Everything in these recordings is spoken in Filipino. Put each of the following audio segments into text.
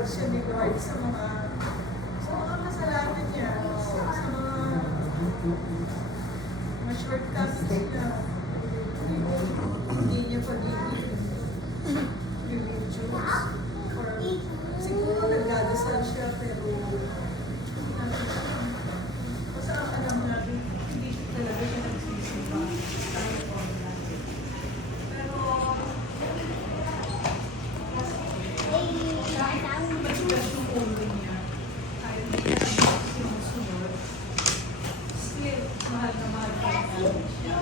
rewards siya ni Lord sa mga kasalanan niya, sa mga shortcuts niya. Hindi niya pagiging religious. Or siguro nagdadasal siya pero basta alam natin, hindi talaga siya nagsisimba. Pero matigas yung ulo niya. Kahit hindi siya sinusunod, still, mahal na mahal pa rin siya.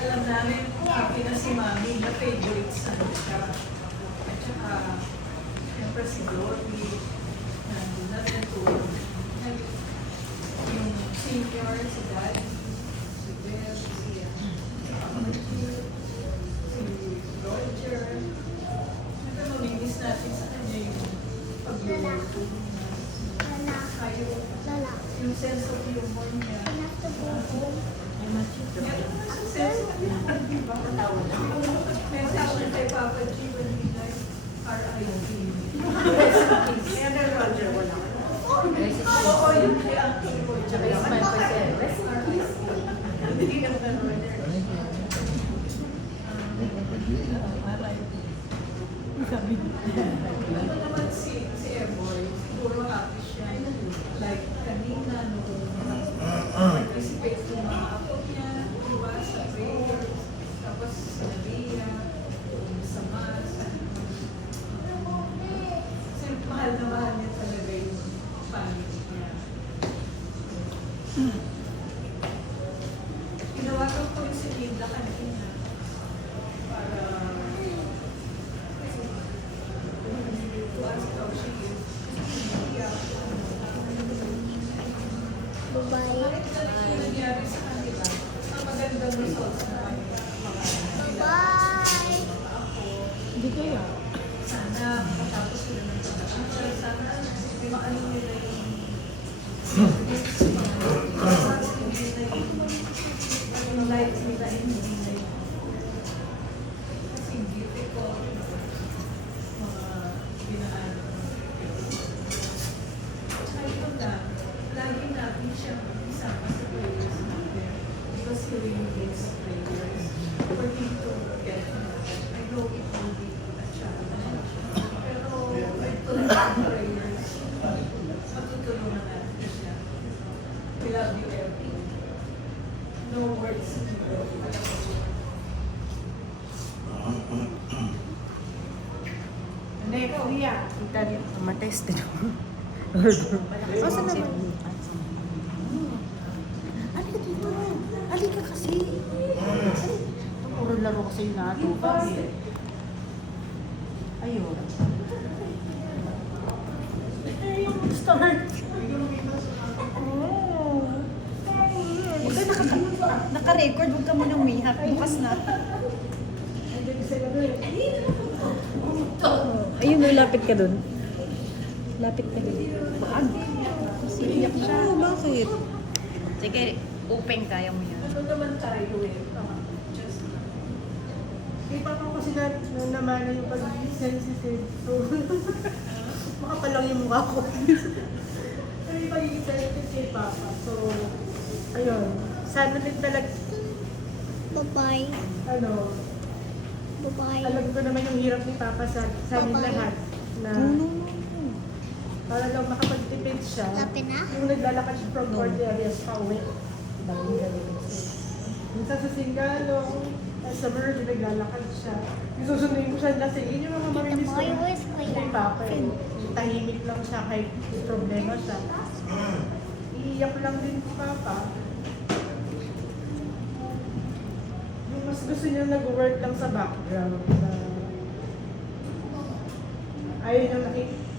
Alam namin, happy na si Mami, na favorite son siya. At saka, siyempre si Glory, nandun na rin tulong. Yung senior, si Daddy, si Beth, si Amachi, si Roger. Siyempre, mamimiss natin sa kanya yung pagluluto. Yung sense of humor niya. May tawag kay Papa G when he like R.I.P. Roger, wala. Oo, yun kay Uncle Boy. Tsaka yung smile ko siya. Hindi ka na Roger. R.I.P. Sabi niya. Ano naman si Eboy, siguro happy siya. Like kanina, participate yung mga apo niya, diba, sa prayers, tapos sa Maria, sa Mas. Kasi mahal na mahal niya talaga yung family niya. Ginawagan ko yung si Linda kanina para to ask how she is. Bakit ganito yung nangyari sa kanila? Ang magandang results na Hindi kaya. sana makatapos sila ng pag-aaral. Sana maano nila yung yung life nila hindi nila yung kasi difficult mga binaano. Tsaka yun lang, lagi natin siyang isama sa prayers natin because he really needs prayers for him to get I know it will be a challenge. Pero by tuloy prayers, matutulungan natin siya. We love you, Ellie. No words. Next year. Matest din ako. Saan naman? Halika dito. Halika kasi. Puro laro kasi yung natupag eh. Ayun. Start. Oh. Huwag ka naka-record. Huwag ka muna umihak. Bukas na. Ayun, lapit ka dun. Lapit ka dun. Baag. Kasi iyak siya. Bakit? Sige, open kaya mo yan. Ano naman tayo eh? Just Iba ko kasi naman yung pag-ibig sensitive. So, makapalang yung mukha ko. Pero yung pag-ibig sensitive kay Papa. So, ayun. Sana din talaga, Bye-bye. ano, Bye-bye. alam ko naman yung hirap ni Papa sa amin Bye-bye. lahat. Na para lang makapag-tipid siya. Lapit na? Yung naglalakad siya from port areas pa uwi. Daming galing. Minsan sa Singalong, sa Merge, naglalakad siya. Yung susunduin ko siya lasing. Yun yung mga marinis ko. Always ko Kay yan. Papa eh. Tahimik lang siya kahit may problema siya. Iiyak lang din si Papa. Yung mas gusto niya nag-work lang sa background. Na ayaw niya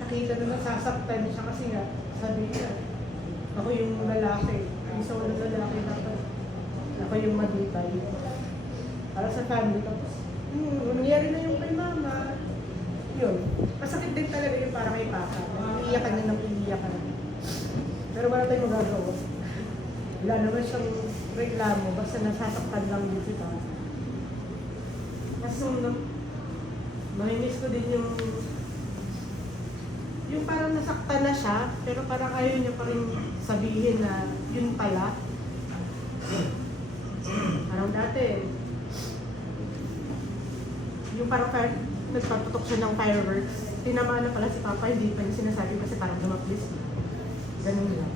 nakita na nasasaktan siya kasi nga, sabi niya, ako yung lalaki. Isa ko ng lalaki dapat. Ako yung madutay. Para sa family. Tapos, nangyari na yung kay Mama. Yun. Masakit din talaga yung para kay Papa. Iiyakan na ng iiyakan. Pero wala tayong magagawa. Wala naman siyang reklamo. Basta nasasaktan lang din si Papa. Mas nung Namimiss ko din yung parang nasaktan na siya, pero parang ayaw niya pa rin sabihin na yun pala. Parang dati, yung parang nagpatutok siya ng fireworks, tinamaan na pala si Papa, hindi pa niya sinasabi kasi parang lumaplis na. Ganun lang.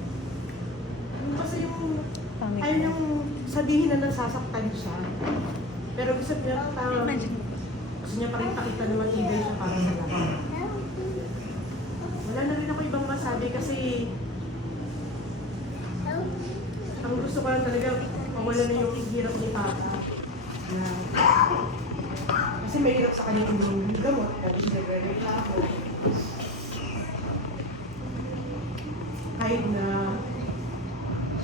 Yung kasi yung ayaw niyang sabihin na nasasaktan siya. Pero gusto niya pa rin pakita na matibay siya para sa lahat. Wala na rin ako ibang masabi kasi ang gusto ko lang talaga mawala na yung hirap ni Papa. Na, kasi may hirap sa kanya yung gamot. Kasi nag-ready na ako. Kahit na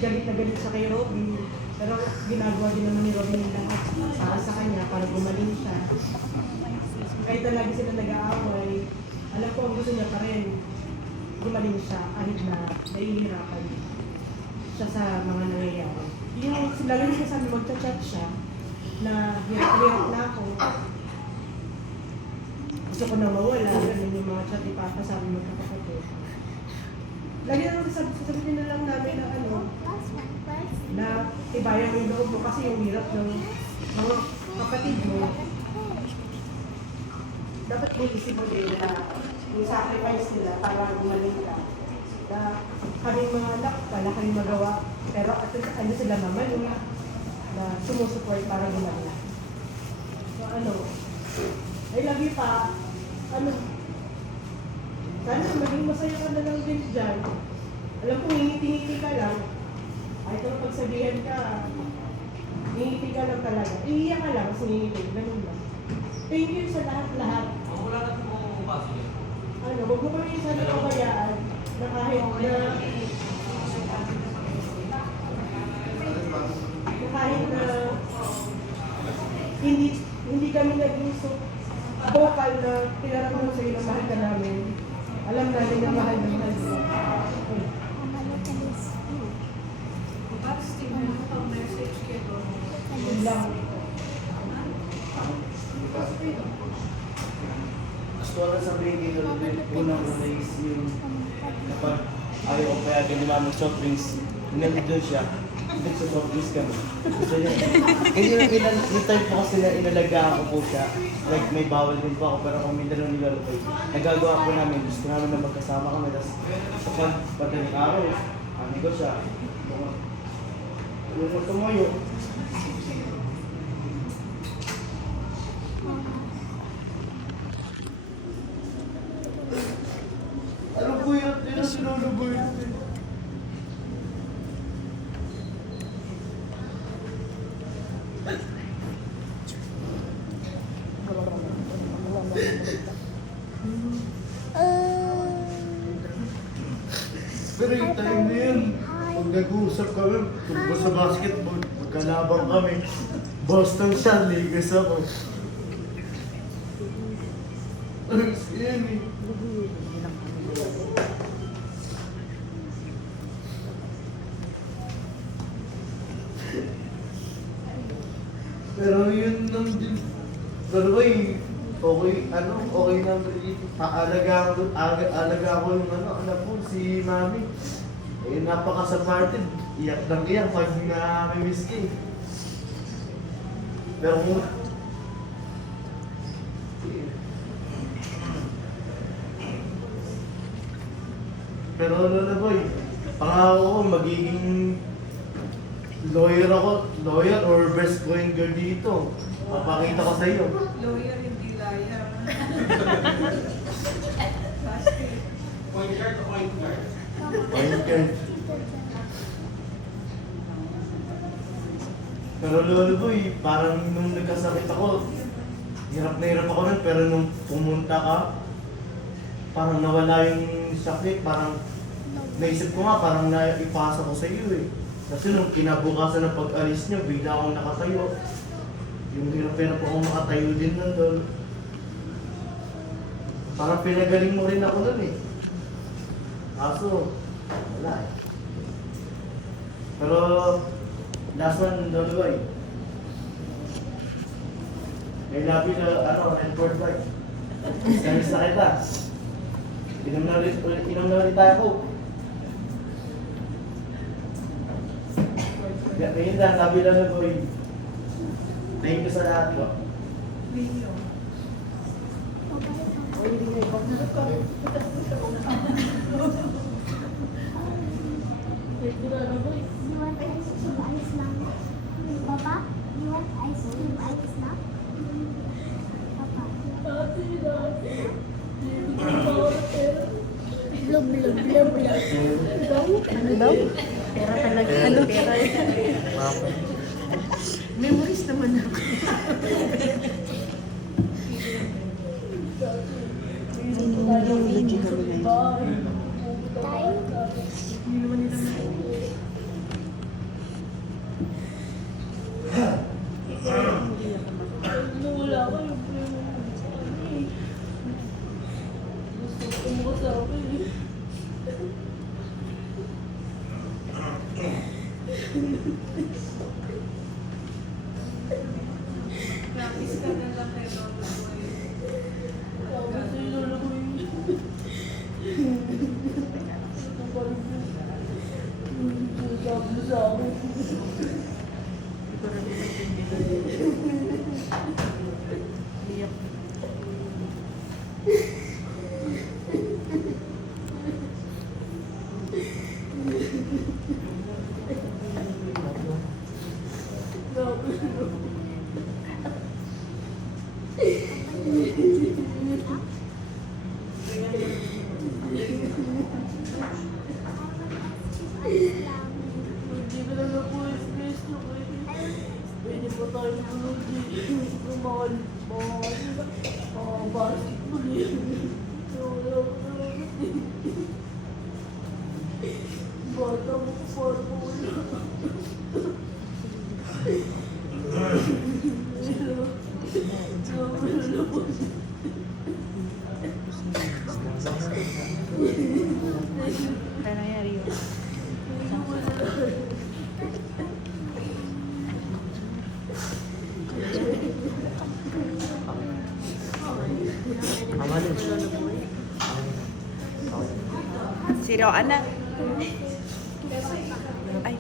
galit na galit siya kay Robin, pero ginagawa din naman ni Robin yung lahat para sa kanya, para gumaling siya. Kahit na lagi sila nag-aaway, alam ko ang gusto niya pa rin, gumaling siya kahit na nahihirapan siya sa mga nangyayari. Yung lagi niya sabi, magchat-chat siya na hirap na ako. Gusto ko na mawala, ganun yung mga chat ni Papa, sabi magkakapatid. Lagi na sasabihin na lang namin na na ibayan mo yung loob mo kasi yung hirap ng mga kapatid mo. Dapat iisip mo din na yung sacrifice nila para gumaling ka. Na kaming mga anak, wala kayong magawa, pero ano sila naman na sumusuport para gumaling. So I love you pa, sana maging masaya ka na lang din dyan. Alam ko, ngingiti-ngiti ka lang. Ay, ito pagsabihan ka, ngingiti ka lang talaga. Iiyak ka lang, kasi ngingiti. Ganun lang. Thank you sa lahat-lahat. Wala na ito kung basi. Huwag mo kami sana kabayaan na kahit na hindi kami naging vocal na tinaramang mo sa iyo na mahal ka namin. Alam namin na mahal na mahal ka. Tapos tingnan mo pang message kay Don. Yun lang. Gusto ko lang sabihin kayo, unang-una is yung kapag ayaw ko kaya ganyan namin soft drinks, nandito siya, dito sa soft drinks kami. Gusto niya. Yung time po kasi na inalagaan ko po siya, like may bawal din po ako, pero kung may dalawang nilalagay, nagagawa po namin, gusto namin na magkasama kami, tapos kapag padaling araw, kami ko siya, yung tumuyo. Ano po yun? Yun ang sinuluboy natin. Pero yung time na yun, pag nag-uusap kami, tungkol sa basketball, magkalabang kami. Boston siya, Lakers ako. Yan eh. Pero yun nang din. Pero okay, okay na alaga ko yung anak ko, si Mami. Eh, napaka-supportive. Iyak lang iyak pag na-miss ka eh. Pero kung pero Lola Boy, pangako ko magiging lawyer or best going girl dito. Papakita ko sa iyo. Lawyer, hindi liar. Point guard. Pero Lola Boy, parang nung nagkasakit ako, hirap na hirap ako nun, pero nung pumunta ka, parang nawala yung sakit, parang naisip ko nga, parang naipasa ko sa iyo eh. Kasi nung kinabukasan ng pag-alis niya, bigla akong nakatayo. Yung hirap-hirap akong makatayo din nun doon. Parang pinagaling mo rin ako nun eh. Kaso, wala eh. Pero, last one, Loloy. May labi na, Redboard White. Samis na kita. Inom na ulit tayo. Ngayon lang, kabila na boy. Thank you sa lahat po. Video. O, hindi nga ikaw. Wait, di ba na ba? You want ice cream ice lang? Papa, you want ice cream ice lang? Papa. Blub, blub, blub, blub. Ano daw? Pera talaga. Ano? Pera. Memories naman ako. Tayo. Hindi naman nila Practice ka na lang kay Lolo Boy. Ano nangyari yun? Si Roana. Ay.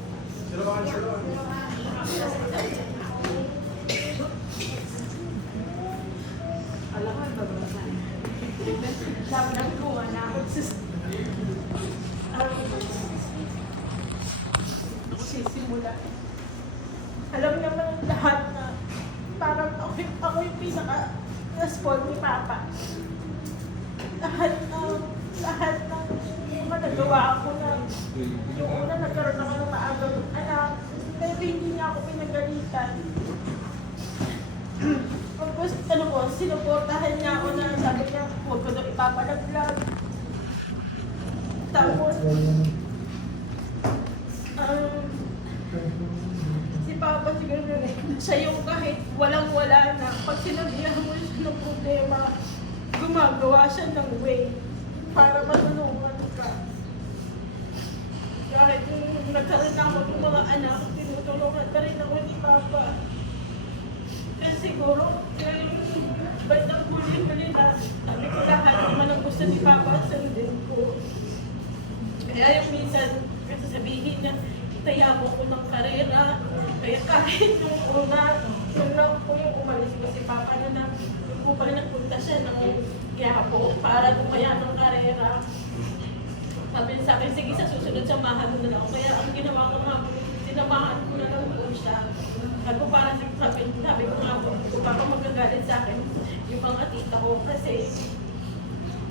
Sisimula. Alam naman ng lahat na parang ako yung pinaka-respond ni Papa. Lahat ng mga nagawa ko na yung una nagkaroon ako ng maagang anak, pero hindi niya ako pinagalitan. Tapos, sinuportahan niya ako na sabi niya, huwag ko daw ipapalaglag. Tapos, si Papa siguro siya yung kahit walang-wala na, pag sinabihan mo siya ng problema, gumagawa siya ng way para matulungan ka. Kahit yung nagkaroon ako ng mga anak, tinutulungan pa rin ako ni Papa. Kasi siguro, ba't ang huli-huli na, sabi ko lahat naman ang gusto ni Papa, sundin ko. Kaya yung minsan, kasi sabihin niya, itayabo ko ng karera. Kaya kahit yung una, yung umalis ko si Papa na kung pa nagpunta siya ng Quiapo para tumaya ng karera. Sabi niya sa akin, sige sa susunod samahan mo na lang. Kaya ang ginawa ko nga, sinamahan ko na lang doon siya. Ako para sabi ko nga po, kung baka magagalit sa akin yung mga tita ko kasi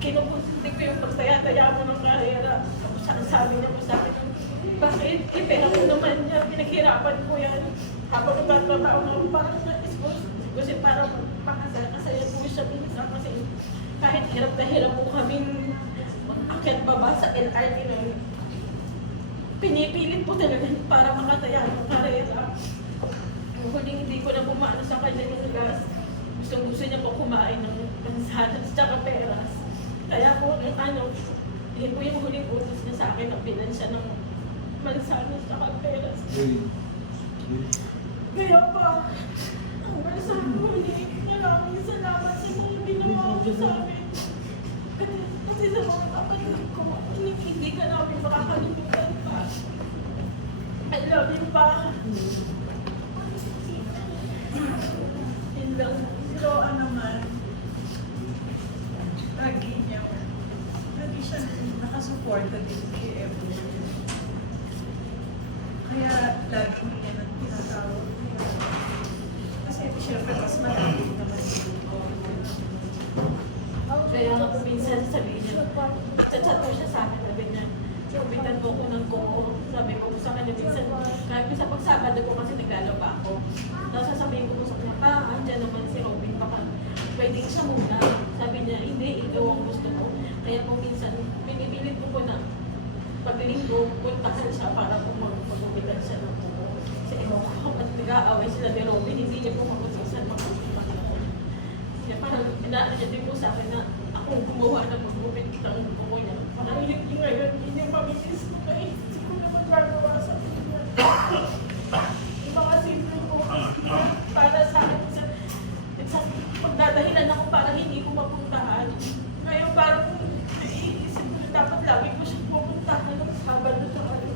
kinupunti ko yung pagtaya-taya mo ng karera. Tapos sabi niya po sa akin, bakit? Pera ko naman niya, pinaghirapan ko yan. Habang nagtatrabaho na parang na-expose. Kasi para magpakasal, kasaya po siya minsan kasi kahit hirap na hirap po kaming akyat baba sa LRT na yun. Pinipilit po talaga para makataya ng karera. Huling hindi ko na pumaano sa kanya yung gas. Gusto niya po kumain ng mansanas tsaka peras. Kaya po, yun po yung huling utos niya sa akin na pinan siya ng mansanas tsaka peras. Kaya pa, hanggang sa huli, maraming salamat sa mga ginawa Diyos mo. Kasi sa mga kapatid ko, hindi ka namin makakalimutan pa. I love you pa. Yun lang. Si Roa naman, lagi siya nakasuporta din kay Evelyn. Kaya lagi niya nang tinatawag. Kasi syempre mas malapit naman yung kaya ako minsan sabihin niya, chat mo siya sa akin, sabi niya, subitan mo ko ng koko. Sabi ko sa kanya minsan, kahit sa pagsabado ko kasi naglalaba ako. Tapos sasabihin ko sa kanya, andyan naman si Robin, baka pwedeng siya muna. Sabi niya, hindi, ikaw ang gusto ko. Kaya kung minsan, pinipilit ko na paglinggo, puntahan siya para kung mag-ubitan siya ng koko. Kasi ewan ko, at nag-aaway sila ni Robin, hindi niya pumagot sa saan magpupunta ko. Kaya parang inaano niya din po sa akin na ako gumawa na mag-gupit ng kuko niya. Parang yun yung ngayon, yun yung pamisis ko na hindi ko na magagawa sa kanya. Yung mga simple ko, para sa akin, pagdadahilan ako para hindi ko mapuntahan. Ngayon parang naiisip ko na dapat lagi ko siya pupuntahan ng Sabado sa ano.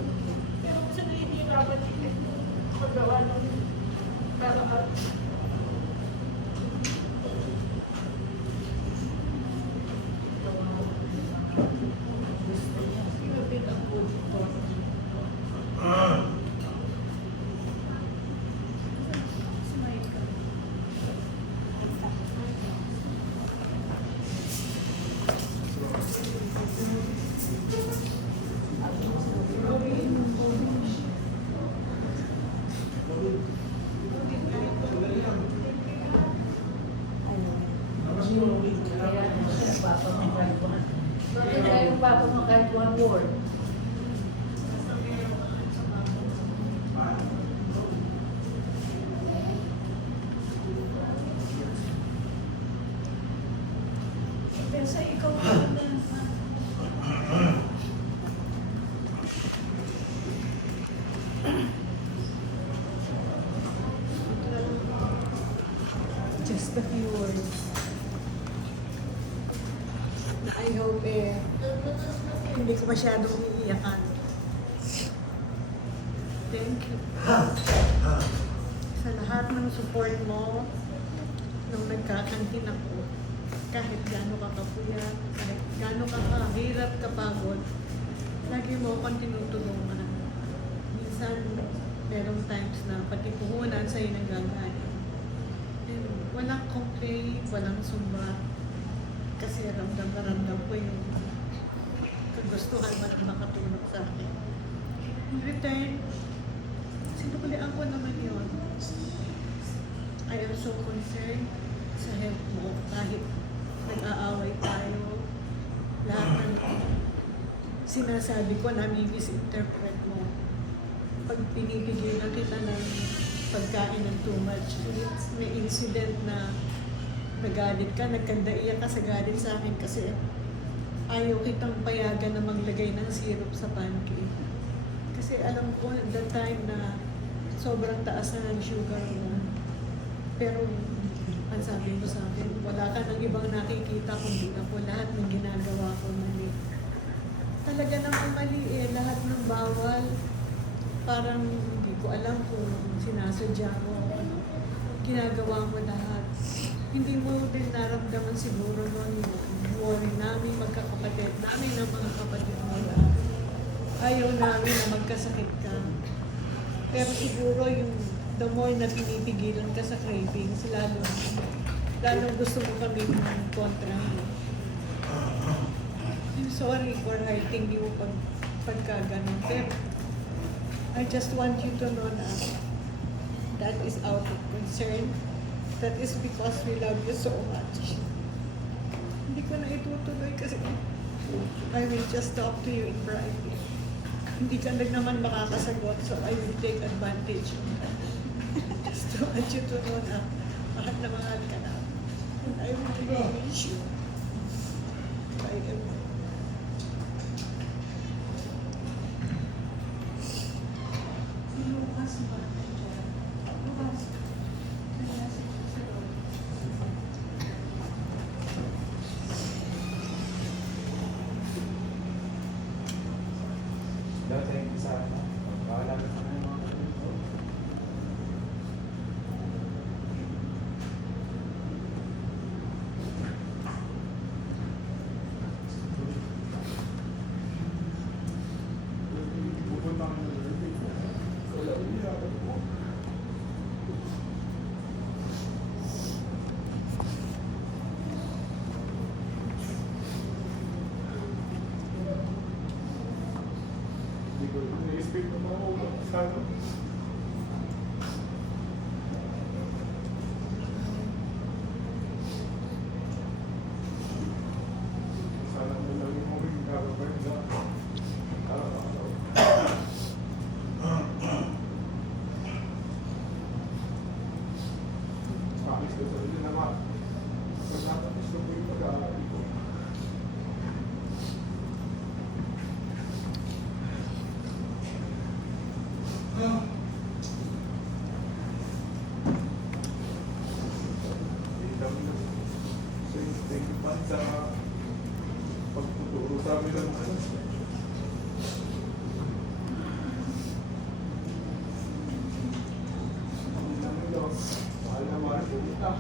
Pero kasi nahihirapan din ko magawa ng paraan. Kaya yung papa mo kahit one word. Pensa ikaw na. Just a few words. I hope hindi ko masyadong umiiyakan. Thank you. Sa lahat ng support mo nung nagkakantin ako, kahit gaano ka kapuyat, kahit gaano ka kahirap kapagod, lagi mo akong tinutulungan. Minsan, merong times na pati puhunan sa'yo nanggagaling. And walang complaint, walang sumba. Kasi ramdam na ramdam ko yung kagustuhan at makatulong sa akin. In return, sinukulian ko naman yun. I am so concerned sa health mo kahit nag-aaway tayo. Lahat ng sinasabi ko nami-misinterpret mo. Pag pinipigilan kita ng pagkain ng too much, may incident na nagalit ka, nagkandaiya ka sa galit sa akin kasi ayaw kitang payagan na maglagay ng syrup sa pancake. Kasi alam ko the time na sobrang taas na ng sugar mo. Pero ang sabi mo sa akin, wala ka ng ibang nakikita kundi ako, lahat ng ginagawa ko mali. Talaga namang mali lahat ng bawal. Parang hindi ko alam kung sinasadya mo o ano. Ginagawa mo lahat. Hindi mo din naramdaman siguro noon yung worry namin, magkakapatid namin ng mga kapatid mo na ayaw namin na magkasakit ka. Pero siguro yung the more na pinipigilan ka sa cravings, lalong gusto mo kami kontra mo. I'm sorry for hurting you pagka ganun. Pero I just want you to know na that is out of concern. That is because we love you so much. Hindi ko na itutuloy kasi I will just talk to you in private. Hindi ka naman makakasagot, so I will take advantage of that. Just to want you to know na mahal na mahal ka na. And I will really wish you. I am. Lukas ba? Lukas. nakaalis ko sa hindi naman. Pag nakaalis ko po yung pag-aaral ko. Thank you pa sa pagtuturo sa amin ng ano. Mahal na mahal po kita.